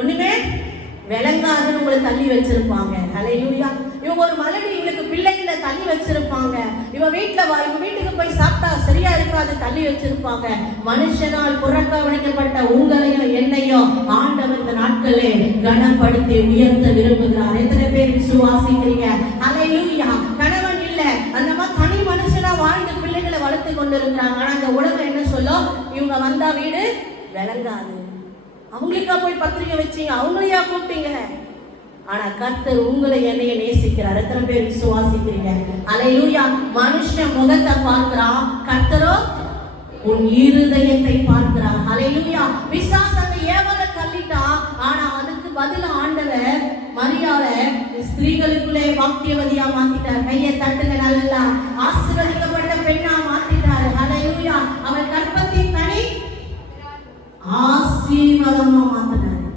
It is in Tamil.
ஒண்ணுமே விளங்காதுன்னு உங்களை தள்ளி வச்சிருப்பாங்க. ஹல்லேலூயா. இவங்க ஒரு மலடி இவங்களுக்கு பிள்ளைகளை தள்ளி வச்சிருப்பாங்க. இவங்க வீட்டுக்கு போய் சாப்பிட்டா சரியா இருக்காது தள்ளி வச்சிருப்பாங்க. மனுஷனால் புறக்கணிக்கப்பட்ட உங்களையும் என்னையும் ஆண்டவர் இந்த நாட்களே கனப்படுத்தி உயர்த்த விரும்புகிறார். எத்தனை பேர் விசுவாசிக்கிறீங்க? ஹல்லேலூயா. கணவன் இல்ல, அந்த மாதிரி தனி மனுஷனா வாழ்ந்து பிள்ளைகளை வளர்த்து கொண்டிருக்கிறாங்க. ஆனா அந்த உலகம் என்ன சொல்லும்? இவங்க வந்தா வீடு விளங்காது. அவங்களுக்கா போய் பத்திரிக்கை வச்சீங்க, அவங்களையா கூப்பிட்டீங்க? ஆனா கர்த்தர் உங்களை என்னைய நேசிக்கிறார். எத்தனை பேர் விசுவாசிக்கிறீங்க? ஹல்லேலூயா. மனுஷன் முகத்தை பார்க்கிறான், கர்த்தரோ உன் இருதயத்தை பார்க்கிறார். ஹல்லேலூயா. பிசாசங்க ஏவல தள்ளிட்டா, ஆனா அதுக்கு பதிலா ஆண்டவர் மரியாதை ஸ்திரீகளுக்குள்ளே வாக்கியவதியா மாத்திட்டார். கையை தட்டுங்க, நல்லா ஆசீர்வதிக்க